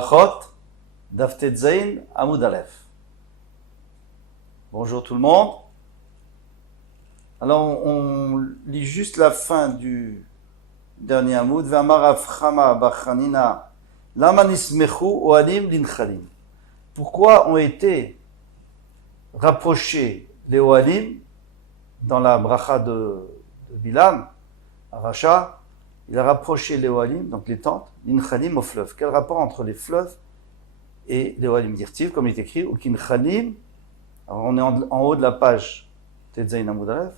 Brachot, Daf Tetzain, Amud Aleph. Bonjour tout le monde. Alors on lit juste la fin du dernier Amud. Ve'amar Afchama Bachanina, Lama nismechu oalim linchalim. Pourquoi ont été rapprochés les oalim dans la bracha de Bilam, Aracha? Il a rapproché les oalim, donc les tentes, l'inchalim au fleuve. Quel rapport entre les fleuves et les oalim dirtiv, comme il est écrit, ou kinchalim? Alors on est en haut de la page Tetzain Amud Aleph.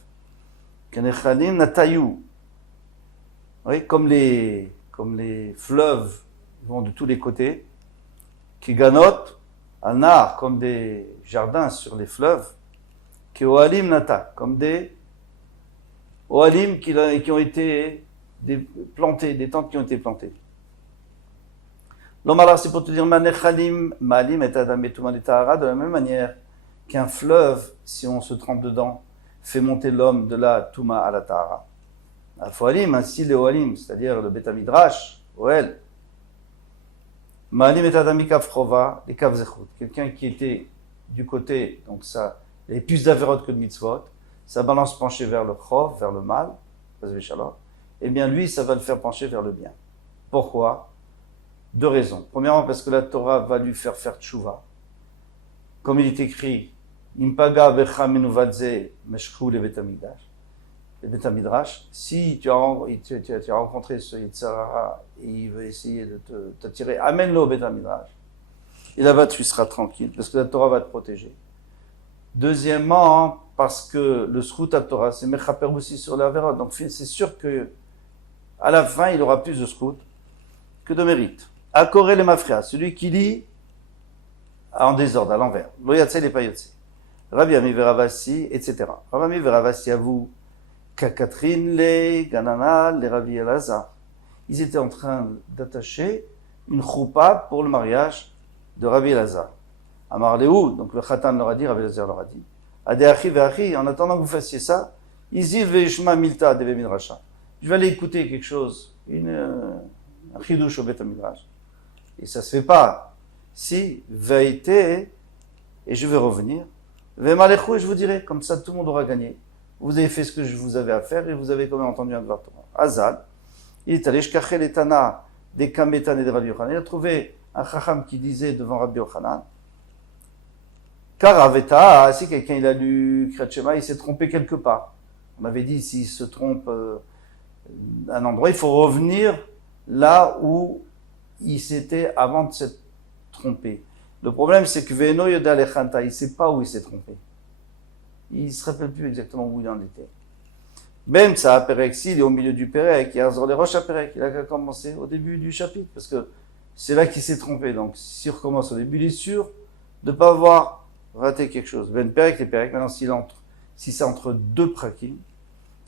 Kinchalim natayu. Oui, comme les fleuves vont de tous les côtés. Kiganot, anar, comme des jardins sur les fleuves. Ki oalim nata, comme des oalim qui ont été plantés, des tentes qui ont été plantées. L'Omar, c'est pour te dire, manechalim, malim et adam et tuman et tahara, de la même manière qu'un fleuve, si on se trempe dedans, fait monter l'homme de la touma à la tahara. Al-Foalim, ainsi les oalim, c'est-à-dire le Betamidrash, Oel. Malim et adam et kafrova, les kavzechut. Quelqu'un qui était du côté, donc ça, il y avait plus d'averot que de mitzvot, sa balance penchée vers le chov, vers le mal, eh bien lui, ça va le faire pencher vers le bien. Pourquoi? Deux raisons. Premièrement, parce que la Torah va lui faire tchouva. Comme il est écrit, Impaga becha menuvadze meshchou le Betamidrash. Si tu as rencontré ce Yitzhara et il veut essayer de t'attirer, amène-le au Betamidrash. Et là-bas, tu seras tranquille, parce que la Torah va te protéger. Deuxièmement, parce que le Srout à Torah, c'est mechaper aussi sur la Verot. Donc c'est sûr que à la fin, il aura plus de Srout que de mérite. Akoré le mafria, celui qui lit en désordre, à l'envers. Loyatse les payotse. Rabbi Ami Veravasi, etc. Rabbi Ami Veravasi avoue qu'à Catherine, les Ganana, les Rabbi Elazar, ils étaient en train d'attacher une choupa pour le mariage de Rabbi Elazar. Amar Léou, donc le Khatan leur a dit, Rabbi Elazar leur a dit, Adeachi ve'achi, en attendant que vous fassiez ça, Izil ve'ishma milta deve midrasha. Je vais aller écouter quelque chose, un chidouche au Betamidrash. Et ça se fait pas. Si, ve'ite, et je vais revenir, ve'malechou, et je vous dirai, comme ça tout le monde aura gagné. Vous avez fait ce que je vous avais à faire, et vous avez quand même entendu un Dvar Torah. Azal, il est allé, shkachel etana, des kametan et de Rabbi Yochanan. Il a trouvé un chacham qui disait devant Rabbi Yochanan, car Aveta, si quelqu'un il a lu Kriyat Shema, il s'est trompé quelque part. On avait dit, s'il se trompe à un endroit, il faut revenir là où il s'était avant de s'être trompé. Le problème, c'est que Ve'eno Yoda Lechanta, il ne sait pas où il s'est trompé. Il ne se rappelle plus exactement où il en était. Même ça, Perek, s'il est au milieu du Perek, Yarzor les Roches à Perek, il a commencé au début du chapitre, parce que c'est là qu'il s'est trompé. Donc, s'il recommence au début, il est sûr de ne pas avoir raté quelque chose. Ben Perek, les Perek, maintenant, si c'est entre deux prakim,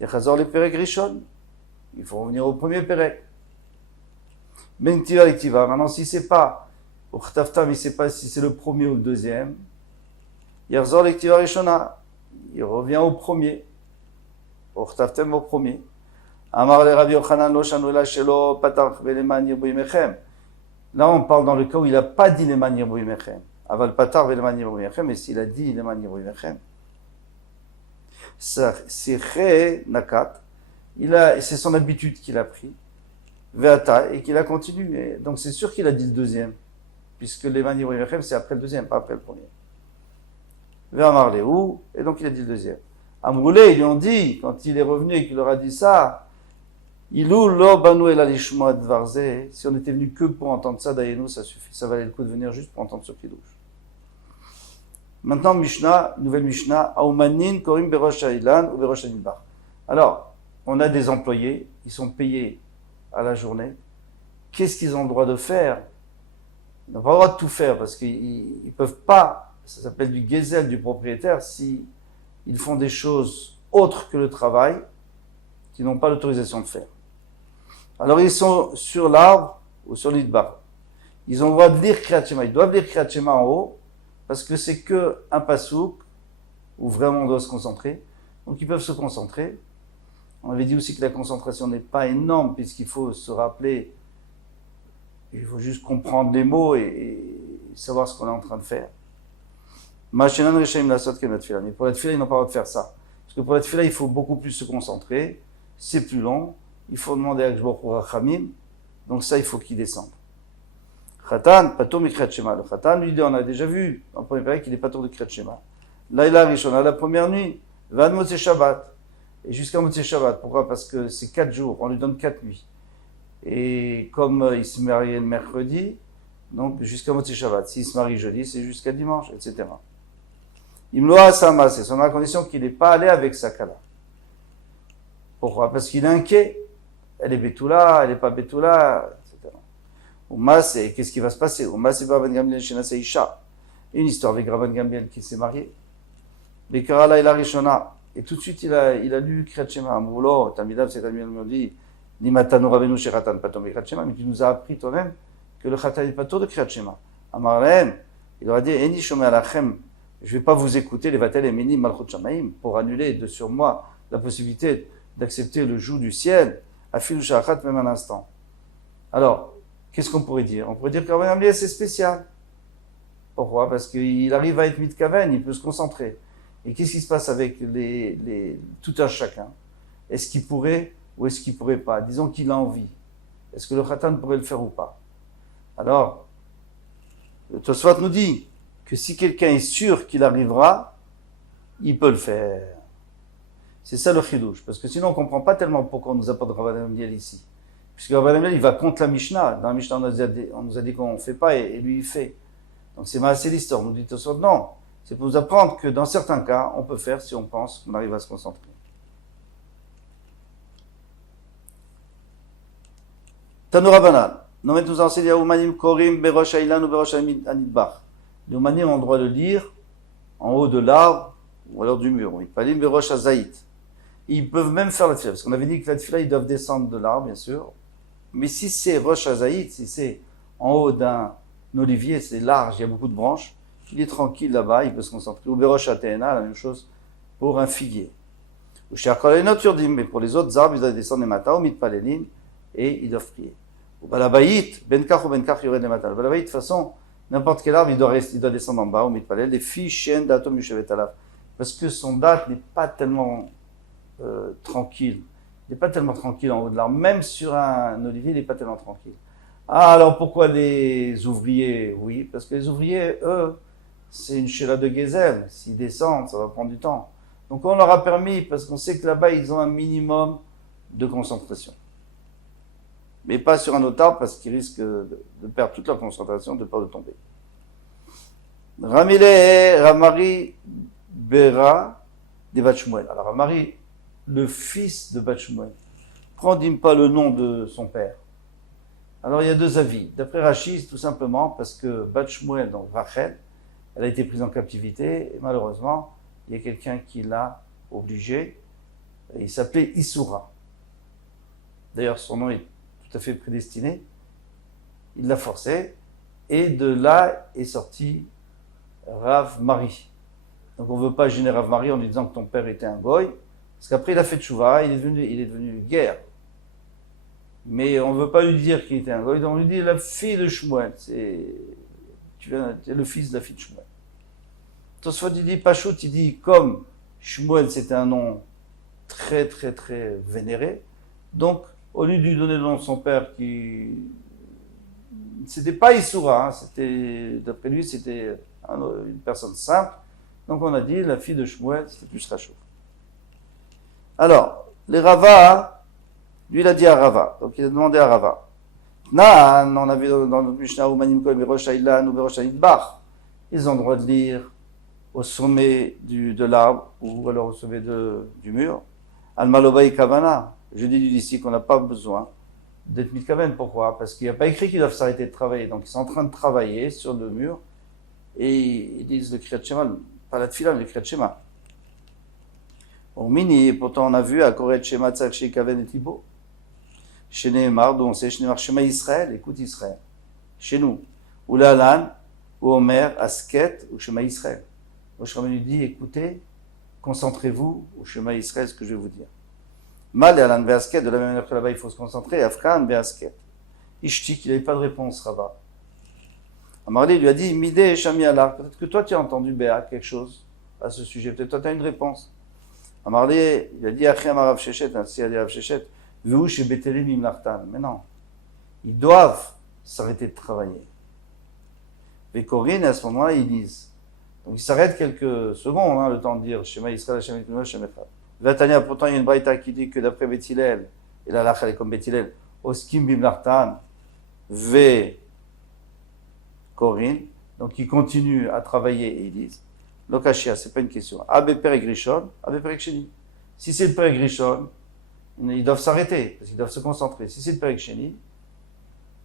Yachazor les Perek Rishon, il faut revenir au premier Perek. Ben Ktiva les Ktiva, maintenant, si c'est pas, au Chtaftam, il ne sait pas si c'est le premier ou le deuxième, Yachazor les Ktiva Rishona, il revient au premier. Au Chtaftam, au premier. Amar le Rabbi Yochanan lo shanula shelo patach veleman yirbuimechem. Là, on parle dans le cas où il n'a pas dit leman yirbuimechem. Aval patar veleman yirbuimechem, et s'il a dit leman yirbuimechem, c'est Ché Nakat, c'est son habitude qu'il a pris, Veata, et qu'il a continué. Donc c'est sûr qu'il a dit le deuxième, puisque leman yirbuimechem, c'est après le deuxième, pas après le premier. Ve'amar lehu, et donc il a dit le deuxième. Amroulé, ils lui ont dit, quand il est revenu et qu'il leur a dit ça, Ilou lo banu el alishma dvarze, si on était venu que pour entendre ça, d'Ayenu, ça suffit. Ça valait le coup de venir juste pour entendre ce kiddush. Maintenant, Mishnah, nouvelle Mishnah, Aumanin korim berosh ha'ilan ou berosh ha'midbar. Alors, on a des employés, ils sont payés à la journée. Qu'est-ce qu'ils ont le droit de faire? Ils n'ont pas le droit de tout faire parce qu'ils ne peuvent pas, ça s'appelle du gezel du propriétaire, si ils font des choses autres que le travail, qu'ils n'ont pas l'autorisation de faire. Alors ils sont sur l'arbre ou sur l'idbar. Ils ont le droit de lire Kriyat Shema. Ils doivent lire Kriyat Shema en haut, parce que c'est que un pasouk où vraiment on doit se concentrer. Donc ils peuvent se concentrer. On avait dit aussi que la concentration n'est pas énorme, puisqu'il faut se rappeler Il faut juste comprendre les mots et savoir ce qu'on est en train de faire. Mais pour la tefila, ils n'ont pas le droit de faire ça. Parce que pour la tefila, il faut beaucoup plus se concentrer. C'est plus long. Il faut demander à Akshbor pour Rachamim. Donc ça, il faut qu'il descende. Khatan, pato mikrat shema. Le Khatan, lui, on a déjà vu en premier période qu'il est pato de mikrat shema. Laïla Rishona, la première nuit, Van Motzei Shabbat. Et jusqu'à Motzei Shabbat. Pourquoi? Parce que c'est 4 jours. On lui donne 4 nuits. Et comme il se mariait le mercredi, donc jusqu'à Motzei Shabbat. S'il se marie jeudi, c'est jusqu'à dimanche, etc. Imloa Sama, c'est son condition qu'il n'est pas allé avec sa kala. Pourquoi? Parce qu'il est inquiet. Elle est Betula, elle n'est pas Betula, etc. Oumas, qu'est-ce qui va se passer? Oumas, c'est Rabban Gamliel Shenasei Isha. Une histoire avec Rabban Gamliel qui s'est marié. Bekarala Ila Rishona. Et tout de suite, il a lu Kriyat Shema. Moulo, Tamidav, c'est Tamidav, me dit, Nimatanu Rabenu Sheratan, Patom Kriyat Shema, mais tu nous as appris toi-même que le Khatan n'est pas tour de Kriyat Shema. Amarlem, il leur a dit, Eni Shomé Alachem, je ne vais pas vous écouter, les Vatel et Meni Malchut Shamaim, pour annuler de sur moi la possibilité d'accepter le joug du ciel, à Filou Shachat, même un instant. Alors, qu'est-ce qu'on pourrait dire? On pourrait dire qu'Rabban Gamliel, c'est spécial. Pourquoi? Parce qu'il arrive à être mitkaven, il peut se concentrer. Et qu'est-ce qui se passe avec tout un chacun? Est-ce qu'il pourrait ou est-ce qu'il ne pourrait pas? Disons qu'il a envie. Est-ce que le Khatan pourrait le faire ou pas? Alors, le Tosfot nous dit que si quelqu'un est sûr qu'il arrivera, il peut le faire. C'est ça le chidouche. Parce que sinon, on ne comprend pas tellement pourquoi on nous apporte Rabban Gamliel ici. Puisque Rabban Gamliel, il va contre la Mishnah. Dans la Mishnah, on nous a dit qu'on ne fait pas et lui, il fait. Donc c'est mal, c'est l'histoire. On nous dit Tosfot, non. C'est pour nous apprendre que dans certains cas, on peut faire si on pense qu'on arrive à se concentrer. Tanura Banan. Nous nous enseigne à Oumanim Korim Berosh Ailan ou Berosh Anidbach. Les Oumanim ont le droit de lire en haut de l'arbre ou alors du mur. Palim Berosh Azaït. Ils peuvent même faire la tefila. Parce qu'on avait dit que la tefila, ils doivent descendre de l'arbre, bien sûr. Mais si c'est Rosh Azaït, si c'est en haut d'un olivier, c'est large, il y a beaucoup de branches, il est tranquille là-bas, il peut se concentrer. Ou Berosh Athéna, la même chose pour un figuier. Ou chez Akolenot Yurdim, mais pour les autres arbres, ils doivent descendre les matins, au Mitpalelim, et ils doivent prier. Ou Balabaït, Benkach ou Benkach Yored les matins. Balabaït, de toute façon, n'importe quel arbre, il doit descendre en bas, au Mitpalel, les filles, chiennes, datom, Yushevet Alav. Parce que son date n'est pas tellement tranquille. Il n'est pas tellement tranquille en haut de l'arbre. Même sur un olivier, il n'est pas tellement tranquille. Ah, alors pourquoi les ouvriers? Oui, parce que les ouvriers, eux, c'est une chéla de Gezel. S'ils descendent, ça va prendre du temps. Donc on leur a permis, parce qu'on sait que là-bas, ils ont un minimum de concentration. Mais pas sur un autre arbre, parce qu'ils risquent de perdre toute leur concentration, de peur de tomber. Ramile Ramari Bera de Bachmuel. Alors Ramari, le fils de Bachmuel, prend pas le nom de son père. Alors il y a deux avis. D'après Rachid, tout simplement parce que Bachmuel, donc Rachel, elle a été prise en captivité et malheureusement, il y a quelqu'un qui l'a obligée. Il s'appelait Issoura. D'ailleurs, son nom est tout à fait prédestiné. Il l'a forcé et de là est sorti Rav Mari. Donc on ne veut pas gêner Rav Mari en lui disant que ton père était un goy, parce qu'après il a fait tchouva, il est devenu guerre. Mais on ne veut pas lui dire qu'il était un goy, donc on lui dit la fille de Shmuel, tu es le fils de la fille de Shmuel. Tosfot il dit Pachout, il dit comme Shmuel c'était un nom très très très vénéré, donc au lieu de lui donner le nom de son père qui c'était pas Issoura, c'était d'après lui c'était une personne simple. Donc on a dit, la fille de Shmuel, c'était plus Rachou. Alors, les Rava, lui il a dit à Rava, donc il a demandé à Rava. Nan, on a vu dans notre Mishnah, Oumanim Koim Berosh Ailan ou Berosh Anidbach, ils ont le droit de lire au sommet de l'arbre ou alors au sommet du mur. Al-Malobaï Kavana, je dis ici qu'on n'a pas besoin d'être mitkaven. Pourquoi? Parce qu'il n'y a pas écrit qu'ils doivent s'arrêter de travailler. Donc ils sont en train de travailler sur le mur et ils disent le Kriyat Shema, pas la tefila, mais le Kriyat Shema. Au mini, pourtant on a vu à Koret Shema Tzak Shei Kaven et Tibo. Chez Nehemar, dont c'est Shneimar Shema Israël, écoute Israël. Chez nous. Ou Lalan, ou Omer, Asket, ou Shema Israël. Rosh Rabbeinu dit, écoutez, concentrez-vous au Shema Israël, ce que je vais vous dire. Mal et Alan Beasket, de la même manière que là-bas il faut se concentrer, Afkan Beasket. Ishtik, il n'avait pas de réponse, Rabat. Amarli lui a dit, Midé Shami Alar, peut-être que toi tu as entendu Béa quelque chose à ce sujet, peut-être toi tu as une réponse. Amarli, il a dit, Achim Arav Shechet, ainsi a dit Arav Shechet, Veu chez Betelim Imlartan. Mais non, ils doivent s'arrêter de travailler. Les Corinne, à ce moment-là, ils disent. Donc ils s'arrêtent quelques secondes, le temps de dire Shema Yisrael, Shema Yisrael, Shema Echad. Vatania, pourtant, il y a une braïta qui dit que d'après Bethilel, et la lacha est comme Bethilel, Oskim Bimlartan, Ve Corinne, donc ils continuent à travailler et ils disent Lokashia, c'est pas une question. Abe Perek Rishon, Abe Perek Sheni. Si c'est le Perek Rishon, ils doivent s'arrêter, parce qu'ils doivent se concentrer. Si c'est le Perek Sheni,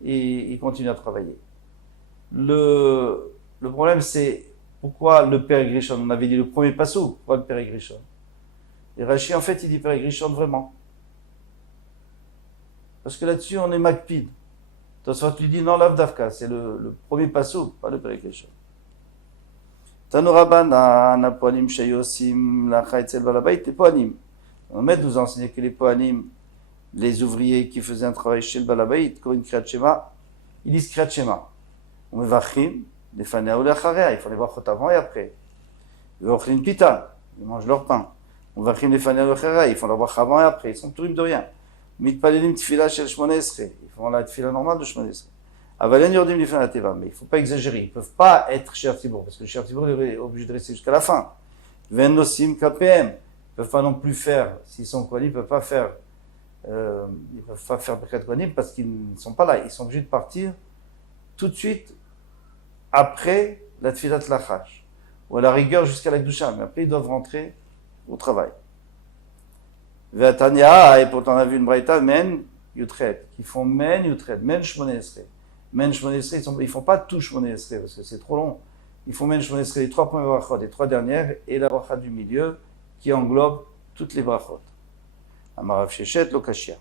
ils continuent à travailler. Le problème, c'est pourquoi le Perek Rishon? On avait dit le premier passo, pourquoi le Perek Rishon? Et Rashi, en fait, il dit Perek Rishon vraiment. Parce que là-dessus, on est makpid. Tosfot lui dit non, l'avdavka, c'est le premier passo, pas le Perek Rishon. Tanouraban, Anapoanim, Shayosim, Lacha, Etzel, Balabait, les Poanim. On met nous enseigner que les Poanim, les ouvriers qui faisaient un travail chez le Balabait, quand une Kriyat Shema, ils disent Kriyat Shema. On mevachim, les fanea ou l'acharea, ils font les brachot avant et après. Ils vachim pita, ils mangent leur pain. On vachim les fanea ou l'acharea, ils font leur brach avant et après, ils sont tourim de rien. Mitpalelim tfila shel shmone esre, ils font la tfila normale de shmone esre. Avalen yordim lifan la teva, mais il ne faut pas exagérer, ils ne peuvent pas être cher tibour, parce que le cher tibour est obligé de rester jusqu'à la fin. Ven nosim kpm, ils ne peuvent pas non plus faire, s'ils sont kohanim, ils ne peuvent pas faire Birkat Kohanim parce qu'ils ne sont pas là, ils sont obligés de partir tout de suite après la Tfilat Lachash, ou à la rigueur jusqu'à la Gdusha, mais après ils doivent rentrer au travail. Ve'atania, et pourtant on a vu une braïta, men yutret, qui font men yutret, men shmone esre. Men shmone esre, ils font pas tout shmone esre, parce que c'est trop long. Ils font men shmone esre, les trois premières brachot, les trois dernières, et la bracha du milieu, qui englobe toutes les brachot. Amarav Shechet, Lokashia.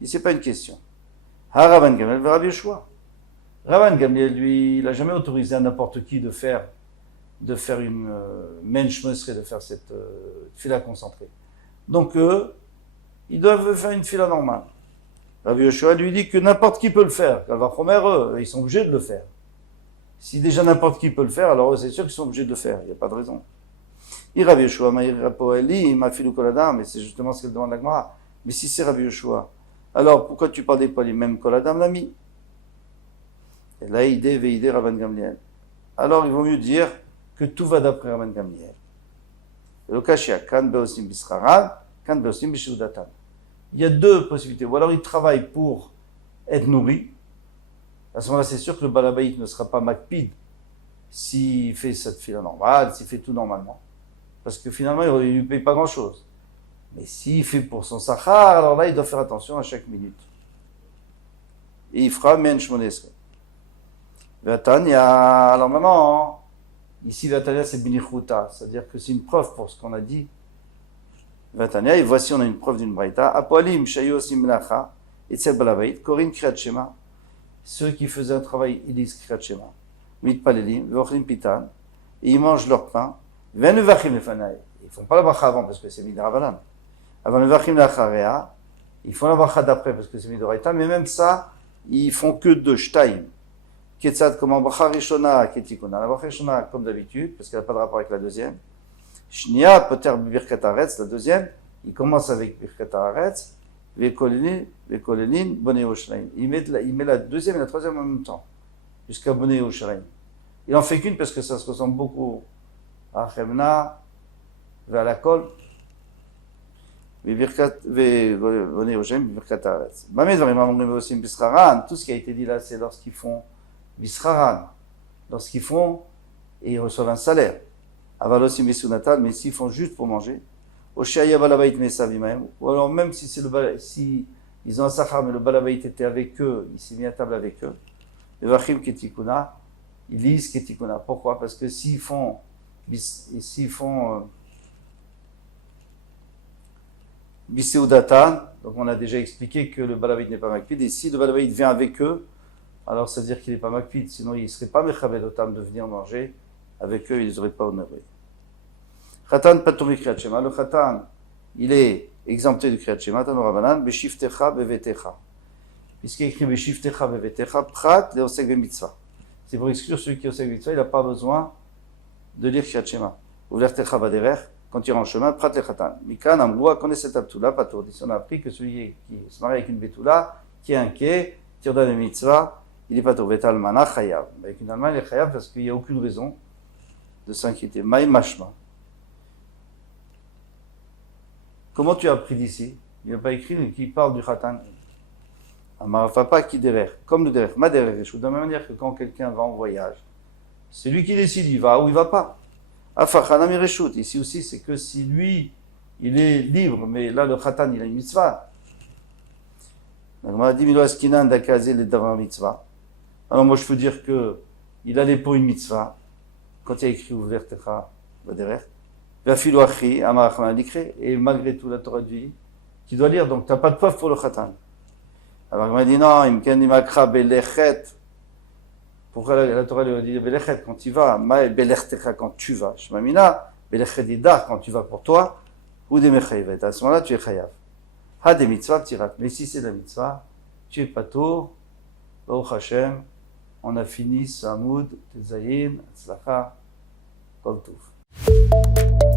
Ici, c'est pas une question. Haravan Gamel, Rabbi Yoshua. Rabban Gamliel, lui, il n'a jamais autorisé à n'importe qui de faire une mensch mesré, de faire cette fila concentrée. Donc eux, ils doivent faire une fila normale. Rabbi Yoshua lui dit que n'importe qui peut le faire. Calvachomer, eux, ils sont obligés de le faire. Si déjà n'importe qui peut le faire, alors c'est sûr qu'ils sont obligés de le faire. Il n'y a pas de raison. Et Rabbi Yoshua, ma filou koladam, mais c'est justement ce qu'elle demande à la Gemara. Mais si c'est Rabbi Yoshua, alors pourquoi tu parles des polis, même koladam l'ami? Et là, idée, veidé, Rabban Gamliel. Alors, il vaut mieux dire que tout va d'après Rabban Gamliel. Le kashia, kan beosim bischaran, kan beosim bishudatan. Il y a deux possibilités. Ou alors, il travaille pour être nourri. À ce moment-là, c'est sûr que le balabaït ne sera pas makpid s'il fait cette fila normale, s'il fait tout normalement. Parce que finalement, il ne lui paye pas grand-chose. Mais s'il fait pour son sachar, alors là, il doit faire attention à chaque minute. Et il fera men shmonesre. Vatania, alors maintenant, ici Vatania c'est binichuta, c'est-à-dire que c'est une preuve pour ce qu'on a dit. Vatania, et voici on a une preuve d'une braïta. Apoalim, shayosim lacha, etzel balabait, korin kriyat shema. Ceux qui faisaient un travail, ils disent kriyat shema. Mitpalelim, vochlim pitan, et ils mangent leur pain. Venu vachim lefanai, ils font pas la bracha avant parce que c'est midrabanan. Avant le vachim lacharea, ils font la bracha d'après parce que c'est midoraita, mais même ça, ils font que de shtaim. Ketzad, comme en bracha rishona, ketikuna. La bracha rishona, comme d'habitude, parce qu'elle n'a pas de rapport avec la deuxième. Shnia, poter birkat haaretz, la deuxième, il commence avec birkat haaretz, vekolelin, bonne Yerushalayim. Il met la deuxième et la troisième en même temps, jusqu'à bonne Yerushalayim. Il en fait qu'une parce que ça se ressemble beaucoup à Chemna, vers la kol, bonne Yerushalayim, birkat haaretz. Tout ce qui a été dit là, c'est lorsqu'ils font Bisharan, lorsqu'ils font et ils reçoivent un salaire. Avalosim Besunatal, mais s'ils font juste pour manger. Oshaya Balabait Mesavimaem, ou alors même si si ils ont un sachar, mais le Balabait était avec eux, il s'est mis à table avec eux. Le Vachim Ketikuna, ils lisent Ketikuna. Pourquoi? Parce que s'ils font Biseudatan, donc on a déjà expliqué que le Balabait n'est pas makpid, et si le Balabait vient avec eux, alors ça veut dire qu'il n'est pas makpid, sinon il ne serait pas mechabed otam de venir manger avec eux, ils n'auraient pas honoré. Khatan patoumi kriyat shema, le khatan, il est exempté du kriyat shema, tanorabanan, beshiftecha bevetecha. puisqu'il y a écrit Veshivtecha vevetecha prat leosek vemitzvah. C'est pour exclure celui qui est osek mitzvah, il n'a pas besoin de lire Kriyat Shema. Uvlertecha vaderech, quand tu iras en chemin, prat lechatan. Mikan amloua connaît cette abtoula, patour. On a appris que celui qui se marie avec une betula, qui est inquiet, tire dans les mitzvahs, il est pas tombé almana chayav. Avec une almana, il est chayav parce qu'il n'y a aucune raison de s'inquiéter. Maï mashma. Comment tu as appris d'ici? Il n'a pas écrit qui parle du khatan. Amarafapa qui derrière. Comme le derrière. Ma derrière. De la même manière que quand quelqu'un va en voyage, c'est lui qui décide, il va ou il ne va pas. Afachana mireshut. Ici aussi, c'est que si lui, il est libre, mais là, le khatan, il a une mitzvah. Donc, on m'a dit, Milo Askinan d'Akazé les Davar mitzvah. Alors, moi, je peux dire qu'il allait pour une mitzvah. Quand il y a écrit ouvert Techa, va derrière. Et malgré tout, la Torah dit, tu dois lire, donc tu n'as pas de preuve pour le khatan. Alors il m'a dit non, il me belechet. Pourquoi la Torah lui a dit belechet quand tu vas, belechtecha quand tu vas, shmamina, belechet idar quand tu vas pour toi, ou des mechayevet. À ce moment-là, tu es chayav. Ha des mitzvah tirat. Mais si c'est la mitzvah, tu es patour, Baruch Hashem, on a fini Samoud, Tezayin, Tzlacha, Kol Tov.